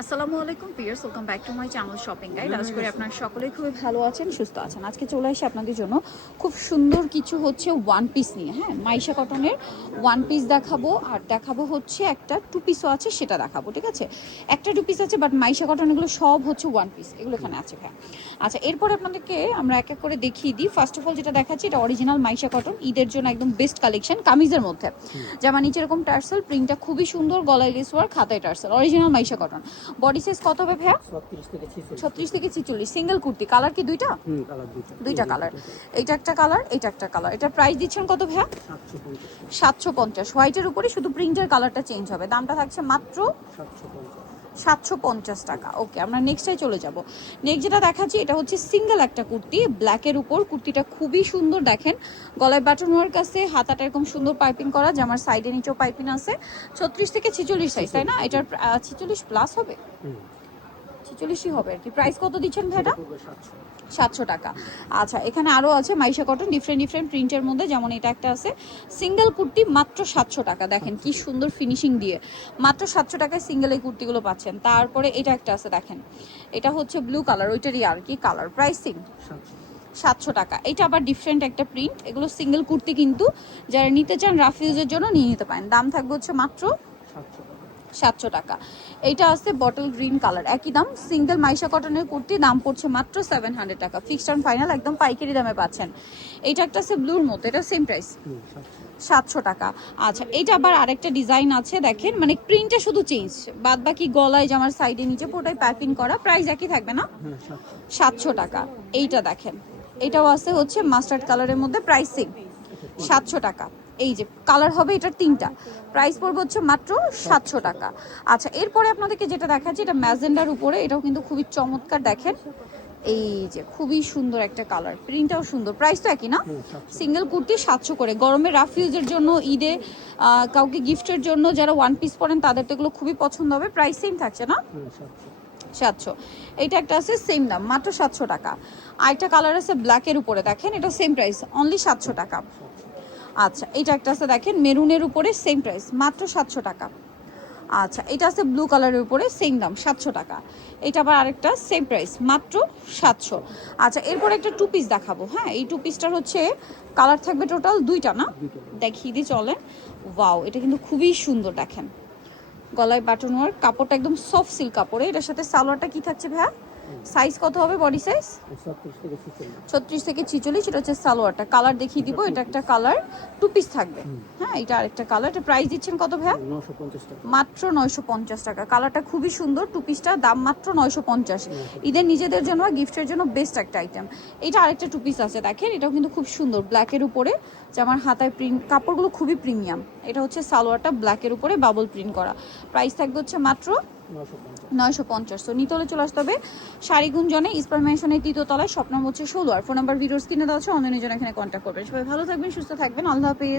আসসালামু আলাইকুম পিয়ার্স, welcome back to my channel shopping guide. আশা করি আপনারা সকলেই খুবই ভালো আছেন, সুস্থ আছেন। আজকে চলে আসি আপনাদের জন্য খুব সুন্দর কিছু হচ্ছে ওয়ান পিস নিয়ে। হ্যাঁ, মাইশা কটনের ওয়ান পিস দেখাবো, আর দেখাবো হচ্ছে একটা টু পিসও আছে, সেটা দেখাবো। ঠিক আছে, একটা টু পিস আছে, বাট মাইশা কটন এগুলো সব হচ্ছে ওয়ান পিস, এগুলো এখানে আছে ভাই। আচ্ছা, এরপরে আপনাদেরকে আমরা এক এক করে দেখিয়ে দিই। ফার্স্ট অফ অল যেটা দেখাচ্ছি, এটা অরিজিনাল মাইশা কটন, ঈদের জন্য একদম বেস্ট কালেকশন। কামিজের মধ্যে জামা নিচে এরকম টার্সেল, প্রিন্টটা খুবই সুন্দর, গলায় লেস ওয়ার্ক, হাতায় tassel, original Maisha cotton. Body size কত হবে ভাইয়া? 36 থেকে 46। সিঙ্গেল কুর্তি, কালার কি দুইটা? দুইটা কালার, এইটা একটা কালার, এইটা একটা কালার। এটা প্রাইস দিচ্ছেন কত ভাইয়া? 750। হোয়াইটের উপরে শুধু প্রিন্টের কালারটা চেঞ্জ হবে, দামটা থাকছে মাত্র 750 টাকা। ওকে, আমরা নেক্সটটাই চলে যাব। নেক্সট যেটা দেখাচ্ছি, এটা হচ্ছে সিঙ্গেল একটা কুর্তি, ব্ল্যাকের উপর। কুর্তিটা খুবই সুন্দর, দেখেন গলায় বাটন ওয়ার্ক আছে, হাতাটা এরকম সুন্দর পাইপিং করা, জামার সাইডে নিচেও পাইপিং আছে। 36 থেকে 46 সাইজ, তাই না? এটার 46 প্লাস হবে, 46ই হবে আর কি। প্রাইস কত দিচ্ছেন ভাইটা? 700 টাকা। আচ্ছা, এখানে আরও আছে মাইশা কটন, ডিফারেন্ট প্রিন্টের মধ্যে, যেমন এটা একটা আছে সিঙ্গেল কুর্তি, মাত্র 700 টাকা। দেখেন কি সুন্দর ফিনিশিং দিয়ে, মাত্র 700 টাকায় সিঙ্গেল এই কুর্তিগুলো পাচ্ছেন। তারপরে এটা একটা আছে, দেখেন এটা হচ্ছে ব্লু কালার, ওইটারই আর কি কালার। প্রাইসিং 700 টাকা। এটা আবার ডিফারেন্ট একটা প্রিন্ট, এগুলো সিঙ্গেল কুর্তি, কিন্তু যারা নিতে চান রাফ ইউজের জন্য নিয়ে নিতে পারেন। দাম থাকবে হচ্ছে মাত্র 700 টাকা। এইটা আছে বটল গ্রিন কালার, একই দাম। সিঙ্গেল মাইশা কটনের কুর্তি, দাম পড়ছে মাত্র 700 টাকা। ফিক্সড অ্যান্ড ফাইনাল, একদম পাইকারি দামে পাচ্ছেন। এইটা একটা আছে ব্লুর মতো, এটা সেম প্রাইস 700 টাকা। আচ্ছা, এইটা আবার আরেকটা ডিজাইন আছে, দেখেন মানে প্রিন্টটা শুধু চেঞ্জ, বাদ বাকি গলায় জামার সাইডে নিচে পুরোটাই পাইপিং করা। প্রাইস একই থাকবে না? 700 টাকা। এইটা দেখেন, এটাও আছে হচ্ছে মাস্টার্ড কালারের মধ্যে, প্রাইসিং 700 টাকা। এই যে কালার হবে, এটার 3টা, প্রাইস পড়বে হচ্ছে মাত্র 700 টাকা। আচ্ছা, এরপরে আপনাদেরকে যেটা দেখাচ্ছি, এটা ম্যাজেন্ডার উপরে, এটাও কিন্তু খুবই চমৎকার, দেখেন এই যে খুবই সুন্দর একটা কালার, প্রিন্টটাও সুন্দর। প্রাইস তো একই না? সিঙ্গেল কুর্তি 700 করে। গরমে রাফ ইউজের জন্য, ঈদে কাউকে গিফটের জন্য যারা ওয়ান পিস পরেন, তাদের তো এগুলো খুবই পছন্দ হবে। প্রাইস সেম থাকছে না? 700। এইটা একটা আছে সেম দাম, মাত্র 700 টাকা। আরেকটা কালার আছে ব্ল্যাকের উপরে, দেখেন এটা সেম প্রাইস, অনলি 700 টাকা। আচ্ছা, এটা একটা আছে দেখেন মেরুনের উপরে, সেম প্রাইস, মাত্র 700 টাকা। আচ্ছা, এটা আছে ব্লু কালারের উপরে, সেম দাম 700 টাকা। এটা আবার আরেকটা সেম প্রাইস, মাত্র 700। আচ্ছা, এরপর একটা টু পিস দেখাবো। হ্যাঁ, এই টু পিসটার হচ্ছে কালার থাকবে টোটাল দুইটা, না দেখিয়ে দিই চলেন। ওয়াও, এটা কিন্তু খুবই সুন্দর, দেখেন গলায় বাটন ওয়ার্ক, কাপড়টা একদম সফট সিল্ক কাপড়ে। এটার সাথে সালোয়ারটা কি থাকছে ভাইয়া? সাইজ কত হবে বডি সাইজ? 36 থেকে 46। এটা হচ্ছে সালোয়ারটা, কালার দেখিয়ে দিব। এটা একটা কালার, টু পিস থাকবে। হ্যাঁ, এটা আরেকটা কালার। এটা প্রাইস দিচ্ছেন কত ভাইয়া? মাত্র 950 টাকা। কালারটা খুবই সুন্দর, টু পিসটা দাম মাত্র 950। ঈদের নিজেদের জন্য, গিফটের জন্য বেস্ট একটা আইটেম। এটা আরেকটা টু পিস আছে, দেখেন এটাও কিন্তু খুব সুন্দর, ব্ল্যাকের উপরে, জামার হাতায় প্রিন্ট, কাপড়গুলো খুবই প্রিমিয়াম। এটা হচ্ছে সালোয়ারটা, ব্ল্যাকের উপরে বাবল প্রিন্ট করা। প্রাইস থাকবে হচ্ছে মাত্র 950। তো নিতে হলে চলে আসতে হবে শাড়ি গুঞ্জনে, ইস্পার মেনশনের 3য় তলায়, স্বপ্ন হচ্ছে 16। আর ফোন নাম্বার ভিডিওর স্ক্রিনে দেওয়া আছে, অনলাইনের জন্য এখানে কন্ট্যাক্ট করবেন। সবাই ভালো থাকবেন, সুস্থ থাকবেন, আল্লাহ হাফেজ।